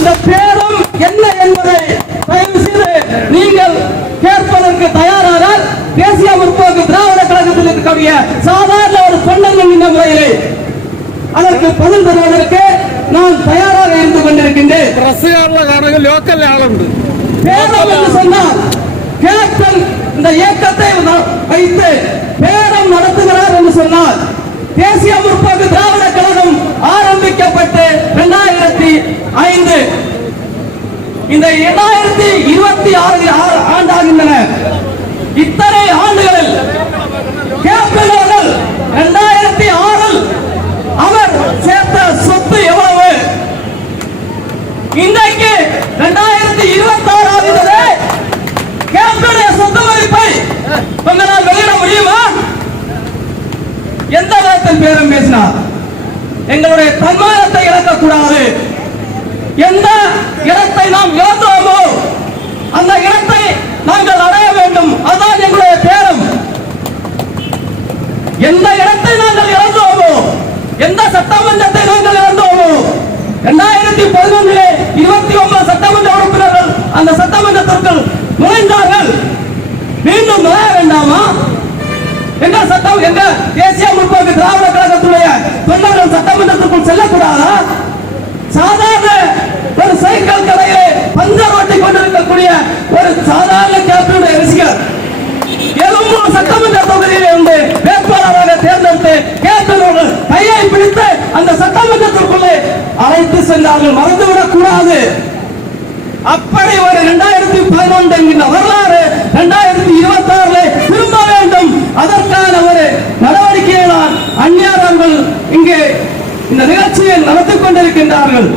அந்த பேரும் என்ன என்பதை தயவு செய்து நீங்கள் கேட்பதற்கு தயாரானால் தேசிய முற்போக்கு திராவிட கழகத்தில் இருக்கக்கூடிய சாதாரண ஒரு தொண்டன் என்ற முறையிலே அதற்கு பதில் தருவதற்கு நான் தயாராக இருந்து கொண்டிருக்கின்றேன். பேரம் என்று சொன்னால் கேப்டன் இந்த இயக்கத்தை வைத்து பேரம் நடத்துகிறார் என்று சொன்னால் தேசிய முற்போக்கு திராவிட கழகம் ஆரம்பிக்கப்பட்டு 2005 இந்த 2026 ஆண்டாகின்றன. இத்தனை ஆண்டுகளில் கேப்டன் அவர்கள் 2006 அவர் சேர்த்த சொத்து எவ்வளவு? இன்றைக்கு 2026 கேப்டனுடைய சொத்து மதிப்பை உங்களால் வெளியிட முடியுமா? எந்த நேரத்தில் பேரம் பேசினார்? எங்களுடைய தன்மானத்தை இழக்கக்கூடாது. எந்த இடத்தை நாம் இழந்தோமோ அந்த இடத்தை நாங்கள் அடைய வேண்டும். அதான் எங்களுடைய பேரம். எந்த இடத்தை நாங்கள் இழந்தோமோ, எந்த சட்டமன்றத்தை நாங்கள் இழந்தோமோ, 2011 29 சட்டமன்ற உறுப்பினர்கள் அந்த சட்டமன்றத்திற்குள் நுழைந்தார்கள். மீண்டும் நுழைய வேண்டாமா? எங்க சட்டம், எங்க தேசிய முற்போக்கு திராவிட கழகத்துடைய தொண்டர்கள் சட்டமன்றத்திற்குள் செல்லக்கூடாதா? சாதாரண ஒரு சைக்கிள் கடையிலே பஞ்சர் ஓட்டி கொண்டிருக்கக்கூடிய ஒரு சாதாரண கேப்டனுடைய ரசிகர் எழும்பூர் சட்டமன்ற தொகுதியிலே இருந்து வேட்பாளராக தேர்ந்தெடுத்து கேப்டன் கையை பிடித்து அந்த சட்டமன்றத்திற்குள்ளே அழைத்து சென்றார்கள். மறந்துவிடக் கூடாது. அப்படி ஒரு 2011 என்கின்ற வரலாறு 2026 திரும்ப வேண்டும். அதற்கான ஒரு நடவடிக்கையை நான் அந்நியார் அவர்கள் இங்கே இந்த நிகழ்ச்சியை நடத்திக் கொண்டிருக்கின்றார்கள்.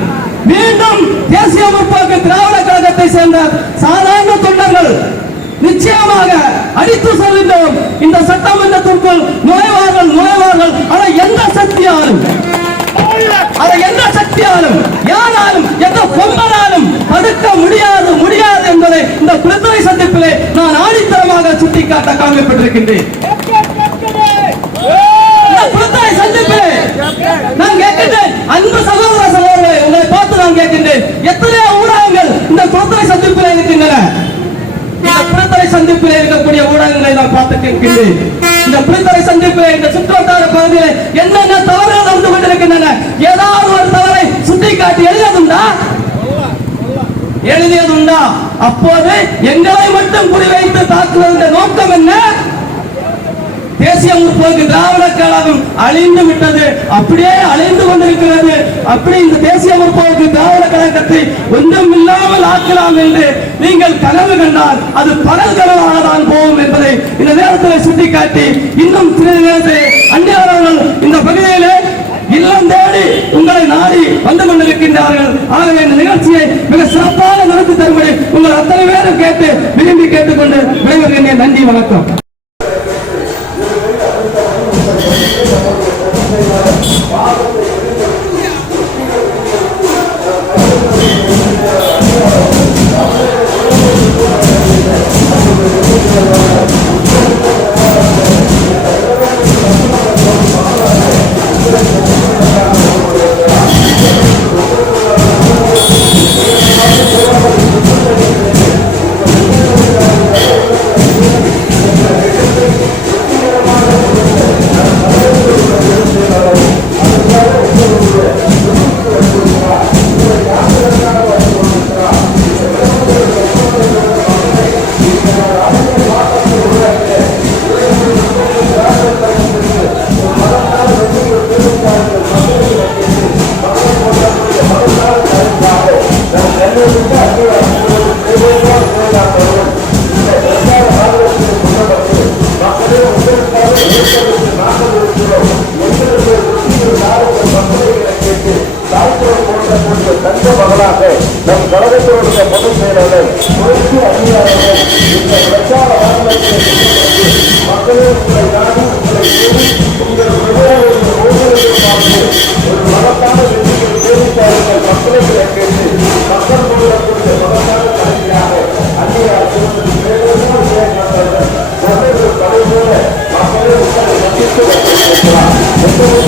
மீண்டும் தேசிய முற்போக்கு திராவிட கழகத்தை சேர்ந்த சாதாரண தொண்டர்கள் நிச்சயமாக அடித்து செல்கின்றோம். இந்த சட்டமன்றத்திற்குள் நுழைவார்கள். அதை எந்த சக்தியாலும் யாராலும் எந்த பொம்மனாலும் தடுக்க முடியாது என்பதை இந்த புலத்துறை சந்திப்பிலே நான் ஆணித்தரமாக சுட்டிக்காட்ட காணப்பட்டிருக்கின்றேன். புலத்துறை சந்திப்பிலே நான் கேட்கின்றேன், அன்பு சகோதரர்களே, உங்களை பார்த்து நான் கேட்கின்றேன், எத்தனையோ ஊடகங்கள் இந்த புலத்துறை சந்திப்பிலே இருக்கின்றன. இந்த புலத்துறை சந்திப்பிலே இருக்கக்கூடிய ஊடகங்களை நான் பார்த்து கேட்கின்றேன். இந்த புலத்துறை சந்திப்பிலே இந்த சுற்றுவட்டார பகுதியில் என்னென்ன தவறுகள் நடந்து கொண்டிருக்கின்றன, ஏதாவது ஒரு தவறை சுட்டிக்காட்டி எழுதியதுண்டா? அப்போது எங்களை மட்டும் குறிவைத்து தாக்குவதன் நோக்கம் என்ன? தேசிய முற்போக்கு திராவிட கழகம் அழிந்து விட்டது, அப்படியே அழிந்து கொண்டிருக்கிறது. அப்படி இந்த தேசிய முற்போக்கு திராவிட கழகத்தை ஒன்றும் இல்லாமல் ஆக்கலாம் என்று நீங்கள் கனவு கண்டால் அது பகல் கனவாக தான் போகும் என்பதை இந்த நேரத்தில் சுட்டிக்காட்டி, இன்னும் சிறிது நேரத்தில் அந்நியர்கள் இந்த பகுதியிலே இல்லம் தேடி உங்களை நாடி வந்து கொண்டிருக்கின்றார்கள். ஆகவே இந்த நிகழ்ச்சியை மிக சிறப்பாக நடத்தி தரும்படி உங்கள் அத்தனை பேரும் கேட்டு விரும்பி கேட்டுக்கொண்டு விடைபெறுகின்றேன். நன்றி, வணக்கம். நம் கழகத்தினுடைய பொதுச் செயலாளர் இந்த பிரச்சார வாகனத்தை மக்களின் உங்களை நாடி உங்களை பார்த்து ஒரு மகத்தான வெற்றிகள் தேர்ந்தார்கள். மக்களை கேட்டு மக்கள் கொள்ளக்கூடிய மகத்தான கலைஞராக அந்நிய தலைமுறை மக்களை உங்களை மதித்து வைத்திருக்கிறார். எந்த ஒரு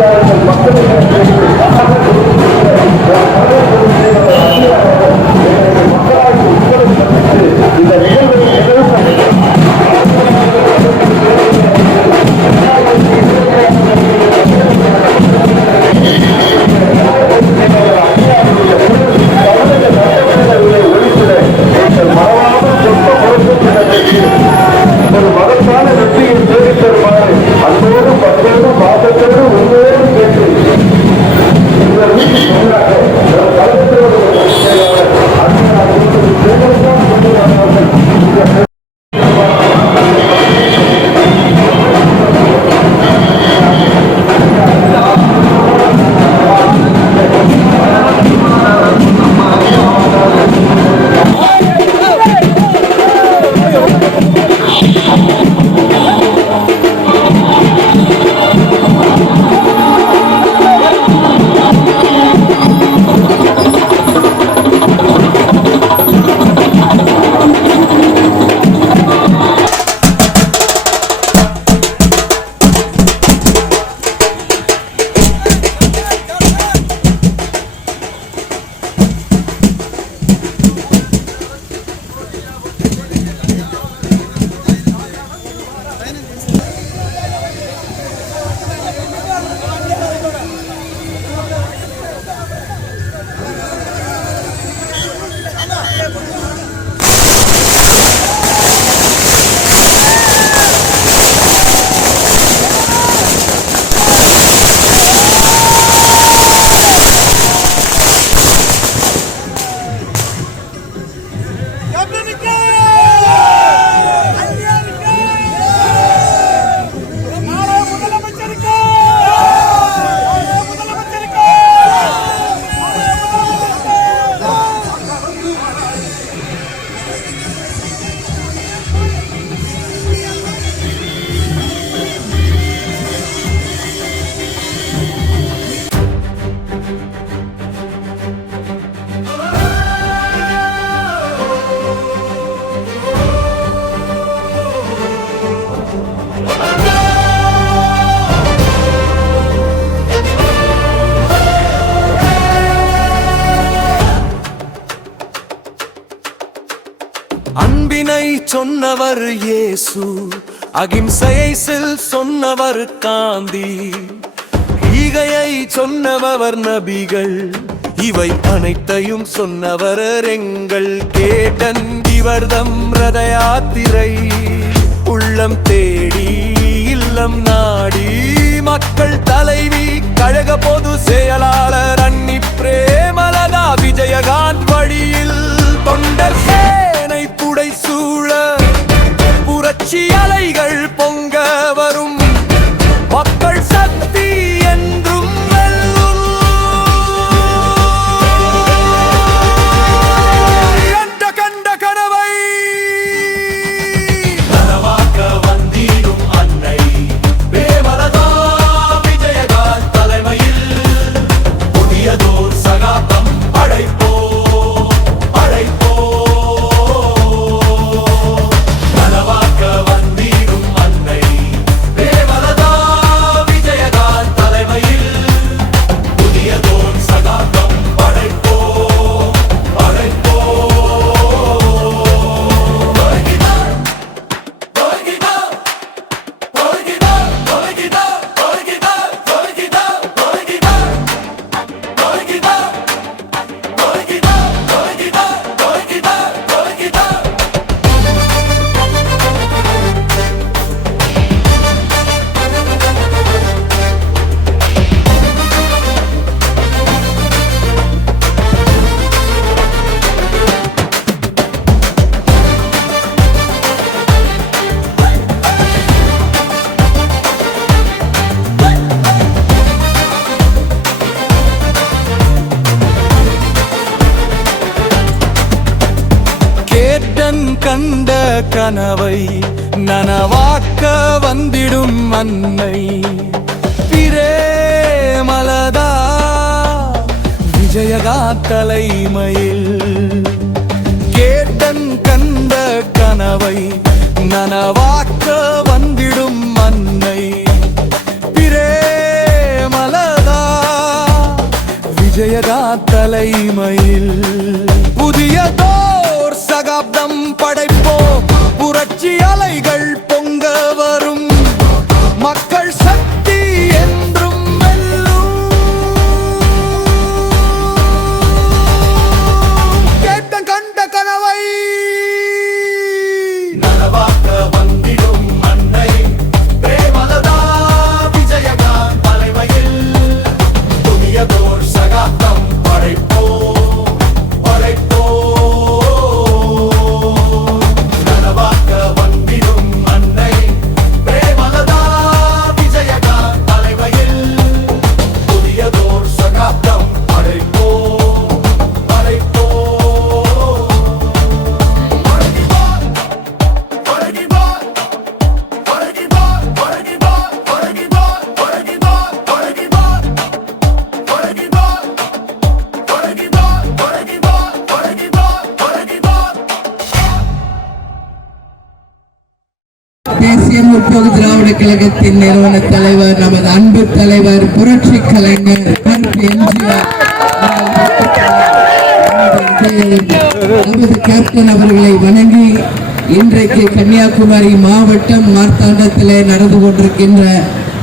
அதிகாரிகள் மக்களிடம் பேசி மக்களாட்சி உங்களை சந்தித்து இந்த நிகழ்வை ஒரு மகத்தான வெற்றியை தேடித் தருமாறு அன்போடு பத்தோடு பாசத்தோடு உங்களோடு கேட்டு இந்த வீட்டுக்கு முன்னாக ஒரு கலந்தோடு அன்பினை சொன்னவர் இயேசு, அகிம்சையை சொன்னவர் காந்தி, ஈகையை சொன்னவர் நபிகள், இவை அனைத்தையும் சொன்னவர் எங்கள் கேட்டன். இவர்தம் ரத யாத்திரை உள்ளம் தேடி இல்லம் நாடி, மக்கள் தலைவி கழக பொது செயலாளர் அன்னி பிரேமலதா விஜயகாந்த் வழியில் தொண்டர் சேனை புடை சூழ புரட்சி அலைகள் பொங்க வரும், மக்கள் சக்தி என்றும் வெல்லும் என்ற கண்ட கனவை நனவாக்க வந்திடும் அன்னை பிரேமலதா விஜயகாந்த் தலைமையில் புதியதோர் சகாப்தம் அழைப்போ கண்ட கனவை நனவாக்க வந்திடும் அன்னை பிரேமலதா விஜயகாந்த் தலைமையில் கேட்டன் கண்ட கனவை நனவாக்க வந்திடும் அன்னை பிரேமலதா விஜயகாந்த் தலைமையில் புதியதோர் சகாப்தம் படைப்போம். புரட்சி அலைகள் பொங்க வரும், மக்கள் சக்தி என்றும் வெல்லும். கேட்ட கண்ட கனவை நனவாக்க வந்திடும் அன்னை பிரேமலதா விஜயகாந்த் தலைமையில் புதியதோர் சகாப்தம் படைப்போம், படைப்போம். நனவாக்க வந்திடும் அன்னை பிரேமலதா விஜயகாந்த் தலைமையில் புதியதோர் சகாப்தம் படைப்போம், படைப்போம். தேசிய முற்போக்கு திராவிட கழகத்தின் நிறுவன தலைவர், நமது அன்பு தலைவர், புரட்சி கலைஞர் எம்ஜிஆர் நமது கேப்டன் அவர்களை வணங்கி இன்றைக்கு கன்னியாகுமரி மாவட்டம் மார்த்தாண்டத்திலே நடந்து கொண்டிருக்கின்ற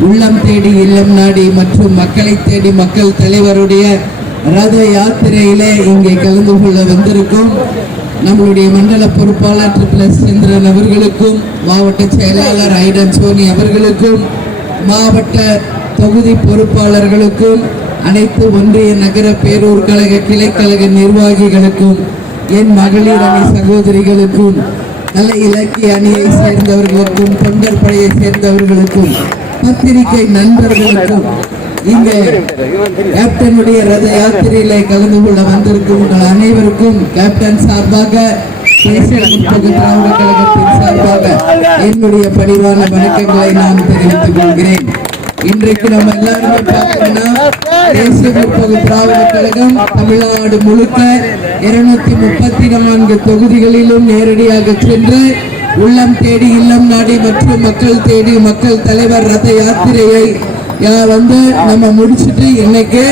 உள்ளம் தேடி இல்லம் நாடி மற்றும் மக்களை தேடி மக்கள் தலைவருடைய ரத யாத்திரையிலே இங்கே கலந்து கொள்ள வந்திருக்கும் நம்மளுடைய மண்டல பொறுப்பாளர் ட்ரிபிள் சந்திரன் அவர்களுக்கும், மாவட்ட செயலாளர் ஐடன் சோனி அவர்களுக்கும், மாவட்ட தொகுதி பொறுப்பாளர்களுக்கும், அனைத்து ஒன்றிய நகர பேரூர் கழக கிளைக்கழக நிர்வாகிகளுக்கும், என் மகளிர் அணி சகோதரிகளுக்கும், கலை இலக்கிய அணியை சேர்ந்தவர்களுக்கும், தொண்டர் படையை சேர்ந்தவர்களுக்கும், பத்திரிகை நண்பர்களுக்கும், இங்க கேப்டனுடைய ரத யாத்திரையிலே கலந்து கொள்ள வந்திருக்கும் உங்கள் அனைவருக்கும் கேப்டன் சார்பாக, தேசிய முற்போக்கு திராவிட கழகத்தின் சார்பாக என்னுடைய பணிவான வணக்கங்களை நான் தெரிவித்துக் கொள்கிறேன். இன்றைக்கு நம்ம எல்லாருமே பார்த்தோம்னா தேசிய முற்போக்கு திராவிட கழகம் தமிழ்நாடு முழுக்க 234 தொகுதிகளிலும் நேரடியாக சென்று உள்ளம் தேடி இல்லம் நாடி மற்றும் மக்கள் தேடி மக்கள் தலைவர் ரத யாத்திரையை வந்து நம்ம முடிச்சுட்டு இன்னைக்கு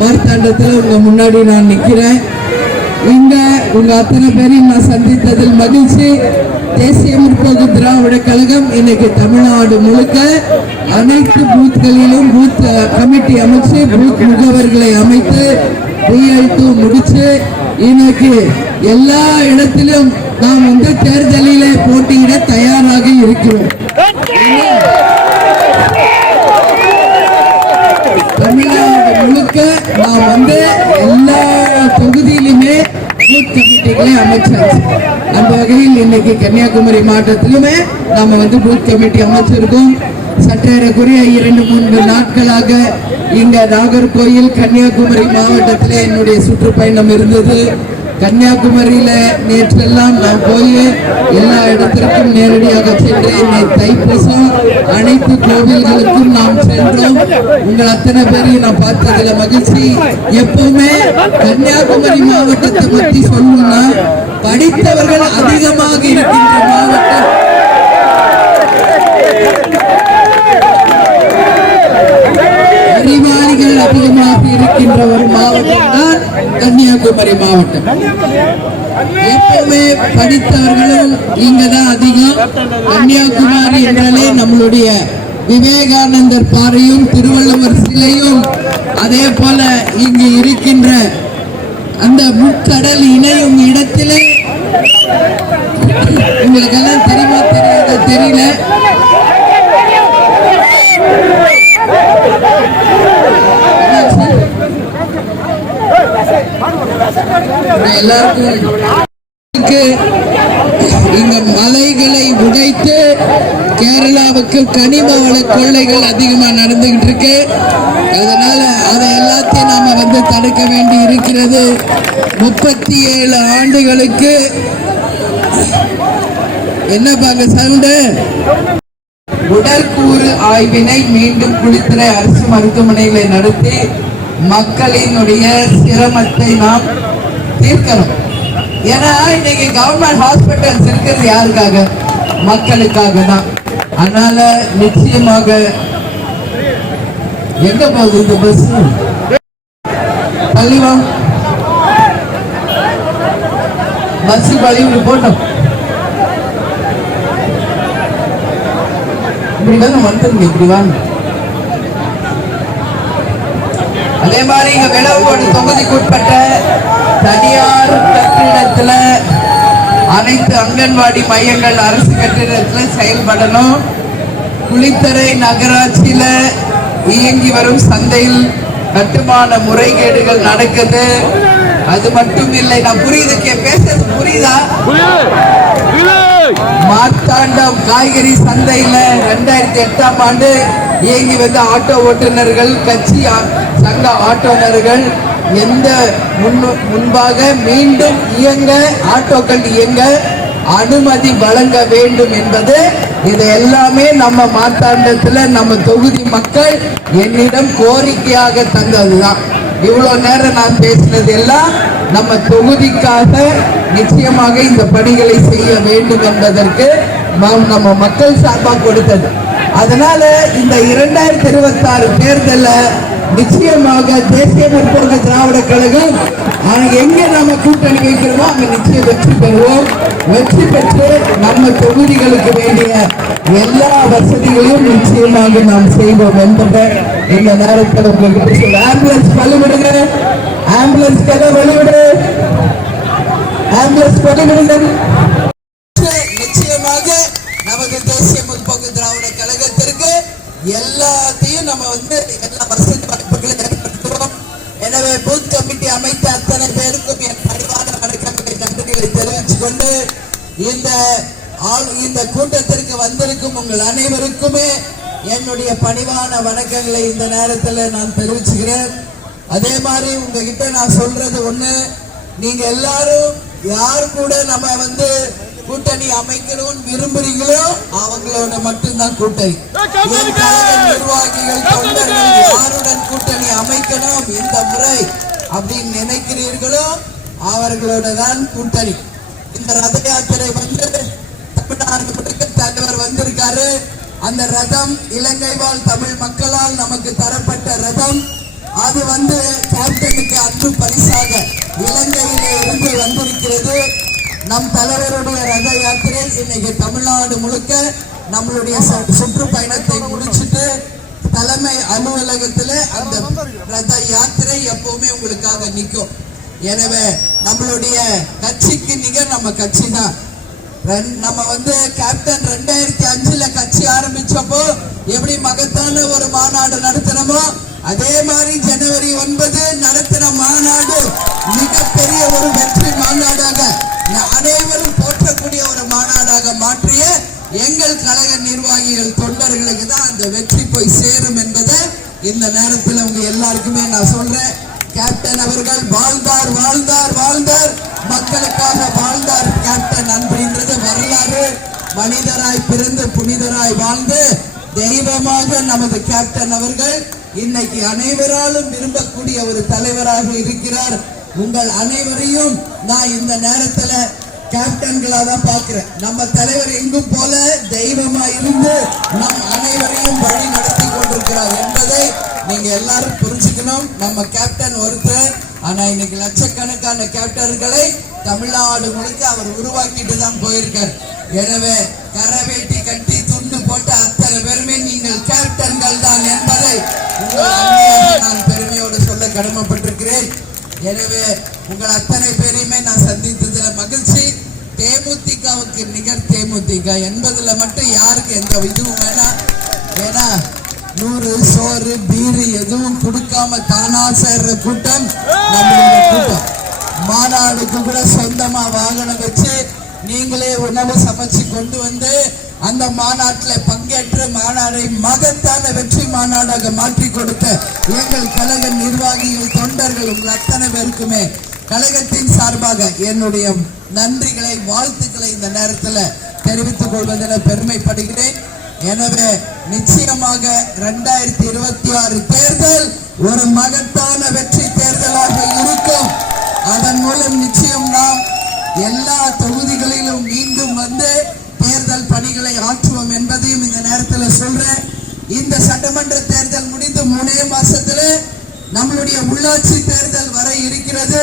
மார்த்தாண்டத்தில் உங்க முன்னாடி நான் நிக்கிறேன். இங்க உங்க அத்தனை பேரையும் நான் சந்தித்ததில் மகிழ்ச்சி. தேசிய முற்போக்கு திராவிட கழகம் இன்னைக்கு தமிழ்நாடு முழுக்க அனைத்து பூத்களிலும் பூத் கமிட்டி அமைச்சு பூத் முகவர்களை அமைத்து BL2 முடிச்சு இன்னைக்கு எல்லா இடத்திலும் நாம் வந்து தேர்தலிலே போட்டியிட தயாராக இருக்கிறோம். தமிழ்நாடு முழுக்க நாம் வந்து எல்லா தொகுதியிலுமே பூத் கமிட்டிகளை அமைச்சாச்சு. அந்த வகையில் இன்னைக்கு கன்னியாகுமரி மாவட்டத்திலுமே நாம வந்து பூத் கமிட்டி அமைச்சிருக்கோம். சற்றேறக்குறைய 2-3 நாட்களாக இங்க நாகர்கோயில் கன்னியாகுமரி மாவட்டத்திலே என்னுடைய சுற்றுப்பயணம் இருந்தது. கன்னியாகுமரியில நேற்றெல்லாம் நான் போய் எல்லா இடத்திற்கும் நேரடியாக சென்றேன். தைப்பூசம் அனைத்து கோவில்களுக்கும் நாம் சென்றோம். உங்கள் அத்தனை பேரையும் நான் பார்த்ததுல மகிழ்ச்சி. எப்பவுமே கன்னியாகுமரி மாவட்டத்தை பற்றி சொல்லணும்னா படித்தவர்கள் அதிகமாக இருக்கின்ற மாவட்டம். அறிவாளிகள் அதிகமாக இருக்கின்ற ஒரு மாவட்டம் தான் கன்னியாகுமரி மாவட்டம். எப்பவுமே படித்தவர்களும் இங்கதான் அதிகம். கன்னியாகுமரி என்றாலே நம்மளுடைய விவேகானந்தர் பாறையும் திருவள்ளுவர் சிலையும் அதே போல இங்கு இருக்கின்ற அந்த முக்கடல் இணையும் இடத்திலே உங்களுக்கு எல்லாம் தெரியுமா தெரியாத தெரியல, எல்லாருக்கும் இங்க மலைகளை உடைத்து கேரளாவுக்கு கனிம வள கொள்ளைகள் அதிகமா நடந்துகிட்டு இருக்கு. அதனால அதை எல்லாத்தையும் நாம வந்து தடுக்க வேண்டி இருக்கிறது. 37 ஆண்டுகளுக்கு என்ன பாங்க சவுண்டு உடற்கூறு ஆய்வினை மீண்டும் குளித்துறை அரசு மருத்துவமனைகளை நடத்தி மக்களினுடைய சிரமத்தை நாம் தீர்க்கணும். ஏன்னா இன்னைக்கு கவர்மெண்ட் ஹாஸ்பிட்டல்ஸ் இருக்கிறது யாருக்காக? மக்களுக்காக தான். அதனால நிச்சயமாக எங்க போகுது இந்த பஸ்? தள்ளி வா, பஸ் வழிவிட்டு போட்டோம். இப்படி வந்து வந்துருங்க, இப்படி வாங்க. அதே மாதிரி இங்க விளவோடு தொகுதிக்குட்பட்ட தனியார் கட்டிடத்துல அனைத்து அங்கன்வாடி மையங்கள் அரசு கட்டிடத்துல செயல்படணும். குளித்தரை நகராட்சியில இயங்கி வரும் சந்தையில் கட்டுமான முறைகேடுகள் நடக்குது. அது மட்டும் இல்லை, நான் புரியுது, பேசுறது புரியுதா? மார்த்தாண்டம் காய்கறி சந்தையில 2008ஆம் ஆண்டு இயங்கி வந்த ஆட்டோ ஓட்டுநர்கள் கட்சி சங்க ஆட்டோனர்கள் எந்த முன்பாக மீண்டும் இயங்க ஆட்டோக்கள் இயங்க அனுமதி வழங்க வேண்டும் என்பது இது எல்லாமே நம்ம மார்த்தாண்டத்துல நம்ம தொகுதி மக்கள் என்னிடம் கோரிக்கையாக தந்ததுதான். இவ்வளவு நேரம் நான் பேசினது எல்லாம் நம்ம தொகுதிக்காக நிச்சயமாக இந்த பணிகளை செய்ய வேண்டும் என்பதற்கு நம்ம மக்கள் சார்பாக கொடுத்தது. அதனால இந்த 2026 தேர்தலில் நிச்சயமாக தேசிய முற்போக்கு திராவிட கழகம் எங்க நம்ம கூட்டணி வைக்கிறோமோ அங்க நிச்சயம் வெற்றி பெறுவோம். வெற்றி பெற்று நம்ம தொகுதிகளுக்கு வேண்டிய எல்லா வசதிகளையும் நிச்சயமாக நாம் செய்வோம் என்பதை இந்த நேரத்தில் உங்களுக்கு சொல்ல. ஆம்புலன்ஸ் வழிவிடுங்க, ஆம்புலன்ஸ் கதை வழிவிடு, ஆம்புலன்ஸ் வழிவிடுங்க. நிச்சயமாக நமது தேசிய முற்போக்கு திராவிட கழகத்திற்கு எல்லாத்தையும் நம்ம எல்லா வசதி வாய்ப்புகளையும் ஏற்படுத்துவோம். எனவே பூத் கமிட்டி அமைத்த அத்தனை பேருக்கும் என் பணிவான வணக்கங்களை நன்றிகளை தெரிவித்துக் கொண்டு இந்த கூட்டத்திற்கு வந்திருக்கும் உங்கள் அனைவருக்குமே என்னுடைய பணிவான வணக்கங்களை இந்த நேரத்தில் நான் தெரிவிச்சுக்கிறேன். அதே மாதிரி உங்ககிட்ட நான் சொல்றது ஒண்ணு, நீங்க எல்லாரும் யார் கூட நம்ம கூட்டணி அமைக்கணும்னு விரும்புறீங்களோ அவங்களோட மட்டும்தான் கூட்டணி. நிர்வாகிகள் தொண்டர்கள் யாருடன் கூட்டணி அமைக்கணும் இந்த முறை அப்படின்னு நினைக்கிறீர்களோ அவர்களோட தான் கூட்டணி. இந்த ரத யாத்திரை தமிழ்நாடு முழுக்க தலைவர் வந்திருக்காரு. அந்த ரதம் இலங்கை வாழ் தமிழ் மக்களால் நமக்கு தரப்பட்ட ரதம். அது கேப்டனுக்கு அன்பு பரிசாக இலங்கையிலே இருந்து வந்திருக்கிறது. நம் தலைவருடைய ரத யாத்திரை இன்னைக்கு தமிழ்நாடு முழுக்க நம்மளுடைய சுற்றுப்பயணத்தை முடிச்சுட்டு தலைமை அலுவலகத்துல அந்த ரத யாத்திரை எப்பவுமே உங்களுக்காக நிற்கும். எனவே நம்மளுடைய கட்சிக்கு நிகர் நம்ம கட்சி தான். நம்ம கேப்டன் 2005ல கட்சி ஆரம்பிச்சப்போ எப்படி மகத்தான ஒரு மாநாடு நடத்தினமோ அதே மாதிரி ஜனவரி 9 நடத்தின மாநாடு மிகப்பெரிய ஒரு வெற்றி மாநாடாக அனைவரும் போற்றக்கூடிய ஒரு மாநாடாக மாற்றிய எங்கள் கழக நிர்வாகிகள் தொண்டர்களுக்கு தான் அந்த வெற்றி போய் சேரும் என்பதை இந்த நேரத்தில் உங்க எல்லாருக்குமே நான் சொல்றேன். கேப்டன் அவர்கள் வாழ்ந்தார் வாழ்ந்தார் வாழ்ந்தார், மக்களுக்காக வாழ்ந்தார் கேப்டன் அப்படின்றது வரலாறு. மனிதராய் பிறந்து புனிதராய் வாழ்ந்து தெய்வமாக நமது கேப்டன் அவர்கள் இன்னைக்கு அனைவராலும் விரும்பக்கூடிய ஒரு தலைவராக இருக்கிறார். உங்கள் அனைவரையும் நான் இந்த நேரத்துல கேப்டன்களா தான் பார்க்கிறேன். நம்ம தலைவர் எங்கும் போல தெய்வமா இருந்து நம் அனைவரையும் வழி நடத்தி கொண்டிருக்கிறார் என்பதை நீங்க எல்லாரும் புரிஞ்சுக்கணும். நம்ம கேப்டன் ஒருத்தர், ஆனா இன்னைக்கு லட்சக்கணக்கான கேப்டன்களை தமிழ்நாடு முழுக்க அவர் உருவாக்கிட்டு தான் போயிருக்கார். எனவே கரவேட்டி கட்டி துண்டு போட்ட அத்தனை பேருமே நீங்கள் கேப்டன்கள் தான் என்பதை நான் பெருமையோடு சொல்ல கடமைப்பட்டிருக்கிறேன். எனவே உங்கள் அத்தனை பேரையுமே நான் சந்தித்ததுல மகிழ்ச்சி. தேமுதிகவுக்கு நிகர் தேமுதிக என்பதுல மட்டும் யாருக்கு எந்த இதுவும் வேணாம். ஏன்னா 100 சோறு பீரு எதுவும் கொடுக்காம தானா சேர்ற கூட்டம் நம்மளுடைய கூட்டம். மாநாடுக்கு கூட சொந்தமா வாகனம் வச்சு நீங்களே உணவு சமைச்சு கொண்டு அந்த மாநாட்டில் பங்கேற்று மாநாடை மகத்தான வெற்றி மாநாடாக மாற்றி கொடுத்த எங்கள் கழக நிர்வாகிகள் தொண்டர்கள் உங்கள் அத்தனை பேருக்குமே கழகத்தின் சார்பாக என்னுடைய நன்றிகளை வாழ்த்துக்களை இந்த நேரத்தில் தெரிவித்துக் கொள்வதில் பெருமைப்படுகிறேன். எனவே நிச்சயமாக 2026 தேர்தல் ஒரு மகத்தான வெற்றி தேர்தலாக இருக்கும். அதன் மூலம் நிச்சயம் நாம் எல்லா தொகுதிகளிலும் மீண்டும் தேர்தல் பணிகளை ஆற்றுவோம் என்பதையும் இந்த நேரத்தில் சொல்றேன். இந்த சட்டமன்ற தேர்தல் முடிந்து 3 மாசத்துல நம்மளுடைய உள்ளாட்சி தேர்தல் வர இருக்கிறது.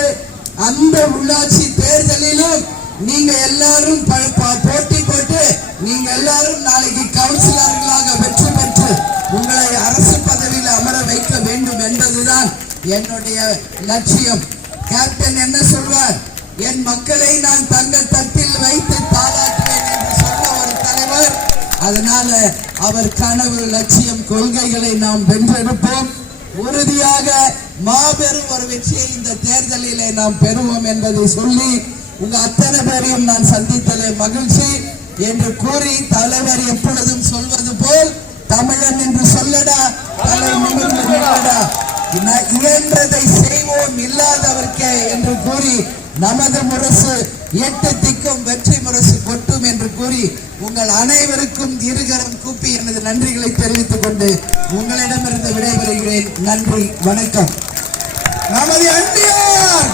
அந்த உள்ளாட்சி தேர்தலிலும் நீங்க எல்லாரும் போட்டி போட்டு நீங்க எல்லாரும் நாளைக்கு கவுன்சிலர்களாக வெற்றி பெற்று உங்களை அரசு பதவியில் அமர வைக்க வேண்டும் என்பதுதான் என்னுடைய லட்சியம். கேப்டன் என்ன சொல்வார்? என் மக்களை நான் தங்க தட்டில் வைத்து தாளாற்றுவேன் என்று சொன்ன ஒரு தலைவர். அதனால அவர் கனவு, லட்சியம், கொள்கைகளை நாம் வென்றெடுப்போம். உறுதியாக மாபெரும் ஒரு வெற்றியை இந்த தேர்தலிலே நாம் பெறுவோம் என்பதை சொல்லி உங்க அத்தனை பேரையும் நான் சந்தித்தலே மகிழ்ச்சி என்று கூறி, தலைவர் எப்பொழுதும் சொல்வது போல் தமிழன் என்று சொல்லடா, தலை நிமிர்ந்து நில்லடா, இயன்றதை செய்வோம் இல்லாதவர்க்கே என்று கூறி, நமது முரசு 8 திக்கும் வெற்றி முரசு கொட்டும் என்று கூறி உங்கள் அனைவருக்கும் இருகரம் கூப்பி எனது நன்றிகளை தெரிவித்துக் கொண்டு உங்களிடமிருந்து விடைபெறுகிறேன். நன்றி, வணக்கம். நமது அந்நியார்,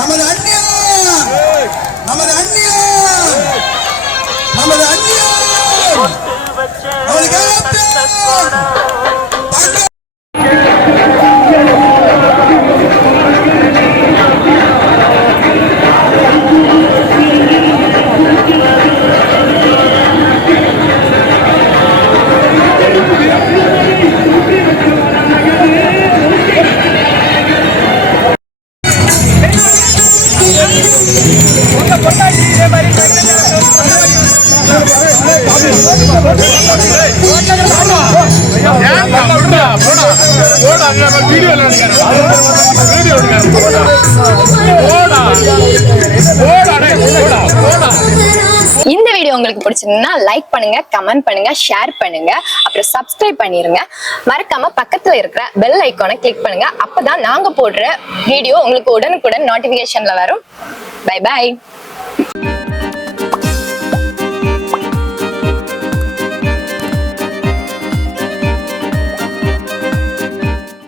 நமது அந்நியார், நமது அந்நியார், நமது அந்நியார், நமது கேப்டன். இந்த வீடியோ உங்களுக்கு பிடிச்சிருந்தா லைக் பண்ணுங்க, கமெண்ட் பண்ணுங்க, ஷேர் பண்ணுங்க, அப்புறம் சப்ஸ்கிரைப் பண்ணிருங்க. மறக்காம பக்கத்துல இருக்கிற பெல் ஐகானை கிளிக் பண்ணுங்க. அப்பதான் நாங்க போடுற வீடியோ உங்களுக்கு உடனுக்குடன் நோட்டிபிகேஷன்ல வரும். Bye by.